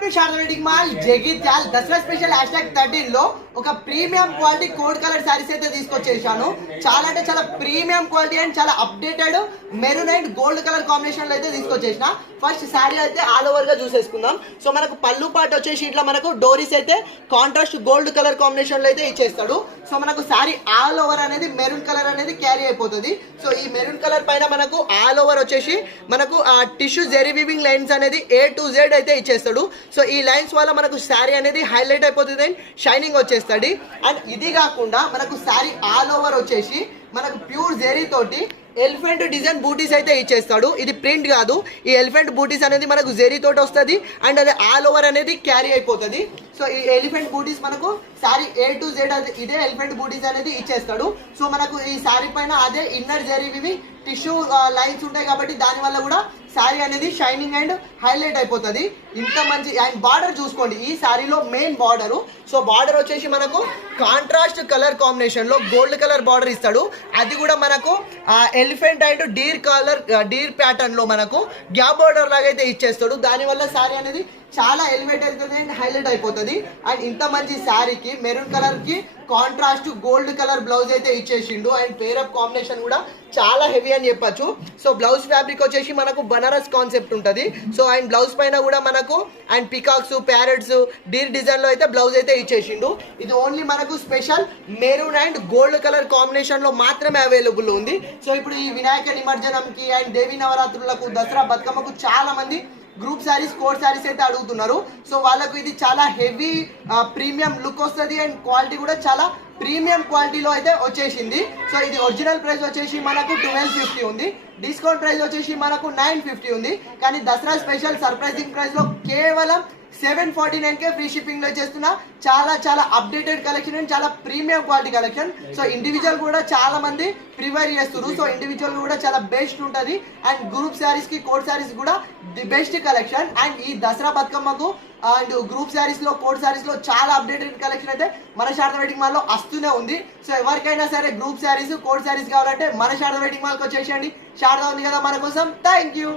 Welcome to Sharada wedding mall Jagtial. Dasara special #13 లో ఒక premium quality code colour saris అయితే తీసుకొచ్చేసాను. చాలా అంటే చాలా ప్రీమియం క్వాలిటీ అండ్ చాలా updated maroon and gold colour combination లో అయితే తీసుకొచ్చేసిన. ఫస్ట్ శారీ అయితే ఆల్ ఓవర్ గా చూసేసుకుందాం. సో మనకు పళ్ళు పాటు వచ్చేసి ఇట్లా మనకు డోరీస్ అయితే కాంట్రాస్ట్ గోల్డ్ కలర్ కాంబినేషన్ లో అయితే ఇచ్చేస్తాడు. సో మనకు శారీ ఆల్ ఓవర్ అనేది మెరూన్ కలర్ అనేది క్యారీ అయిపోతుంది. సో ఈ మెరూన్ కలర్ పైన మనకు ఆల్ ఓవర్ వచ్చేసి మనకు టిష్యూ జెరీ వీవింగ్ లైన్స్ అనేది A to Z అయితే ఇచ్చేస్తాడు. సో ఈ లైన్స్ వల్ల మనకు శారీ అనేది హైలైట్ అయిపోతుంది అండ్ షైనింగ్ వచ్చేస్తుంది. అండ్ ఇది కాకుండా మనకు శారీ ఆల్ ఓవర్ వచ్చేసి మనకు ప్యూర్ జెరీ తోటి ఎలిఫెంట్ డిజైన్ బూటీస్ అయితే ఇచ్చేస్తాడు. ఇది ప్రింట్ కాదు, ఈ ఎలిఫెంట్ బూటీస్ అనేది మనకు జెరీ తోటి వస్తుంది అండ్ అది ఆల్ ఓవర్ అనేది క్యారీ అయిపోతుంది. సో ఈ ఎలిఫెంట్ బూటీస్ మనకు శారీ A to Z ఇదే ఎలిఫెంట్ బూటీస్ అనేది ఇచ్చేస్తాడు. సో మనకు ఈ శారీ పైన అదే ఇన్నర్ జెరీ టిష్యూ లైన్స్ ఉంటాయి కాబట్టి దాని వల్ల కూడా శారీ అనేది షైనింగ్ అండ్ హైలైట్ అయిపోతుంది. ఇంత మంచి అండ్ బార్డర్ చూసుకోండి, ఈ శారీలో మెయిన్ బార్డరు. సో బార్డర్ వచ్చేసి మనకు కాంట్రాస్ట్ కలర్ కాంబినేషన్ లో గోల్డ్ కలర్ బార్డర్ ఇస్తాడు. అది కూడా మనకు ఎలిఫెంట్ అండ్ డీర్ ప్యాటర్న్ లో మనకు గ్యాప్ బార్డర్ లాగా అయితే ఇచ్చేస్తాడు. దానివల్ల శారీ అనేది చాలా ఎలివేట్ అవుతుంది అండ్ హైలైట్ అయిపోతుంది. అండ్ ఇంత మంచి శారీకి మెరూన్ కలర్ కి కాంట్రాస్ట్ గోల్డ్ కలర్ బ్లౌజ్ అయితే ఇచ్చేసిండు. అండ్ పేరప్ కాంబినేషన్ కూడా చాలా హెవీ అని చెప్పచ్చు. సో బ్లౌజ్ ఫ్యాబ్రిక్ వచ్చేసి మనకు బనారస్ కాన్సెప్ట్ ఉంటుంది. సో అండ్ బ్లౌజ్ పైన కూడా మనకు and peacocks parrots Deere design లో అయితే బ్లౌజ్ అయితే ఇచ్చేసిండు. ఇది ఓన్లీ మనకు special maroon and gold colour combination లో మాత్రమే అవైలబుల్ ఉంది. సో ఇప్పుడు ఈ వినాయక నిమజ్జనంకి అండ్ దేవీ నవరాత్రులకు దసరా బతుకమ్మకు చాలా మంది గ్రూప్ శారీస్ కోడ్ శారీస్ అయితే అడుగుతున్నారు. సో వాళ్ళకు ఇది చాలా హెవీ ప్రీమియం లుక్ వస్తుంది అండ్ క్వాలిటీ కూడా చాలా ప్రీమియం క్వాలిటీలో అయితే వచ్చేసింది. సో ఇది ఒరిజినల్ ప్రైస్ వచ్చేసి మనకు 1250 ఉంది, డిస్కౌంట్ ప్రైస్ వచ్చేసి మనకు 950 ఉంది. కానీ దసరా స్పెషల్ సర్ప్రైజింగ్ ప్రైస్ లో కేవలం 749కే ఫ్రీ షిప్పింగ్ లో చేస్తున్నా. చాలా చాలా అప్డేటెడ్ కలెక్షన్ అండ్ చాలా premium quality collection. So individual కూడా చాలా మంది ప్రిఫర్ చేస్తున్నారు. సో ఇండివిజువల్ కూడా చాలా బెస్ట్ ఉంటుంది అండ్ గ్రూప్ శారీస్ కి కోడ్ శారీస్ కూడా ది బెస్ట్ కలెక్షన్. అండ్ ఈ దసరా బతుకమ్మకు అండ్ గ్రూప్ శారీస్ లో కోడ్ శారీస్ లో చాలా అప్డేటెడ్ కలెక్షన్ అయితే మన శారదా వెడ్డింగ్ మాల్ లో వస్తూనే ఉంది. సో ఎవరికైనా సరే గ్రూప్ శారీస్ కోడ్ శారీస్ కావాలంటే మన శారదా వెడ్డింగ్ మాల్ కి వచ్చేసేయండి. శారదా ఉంది కదా మన కోసం. Thank you.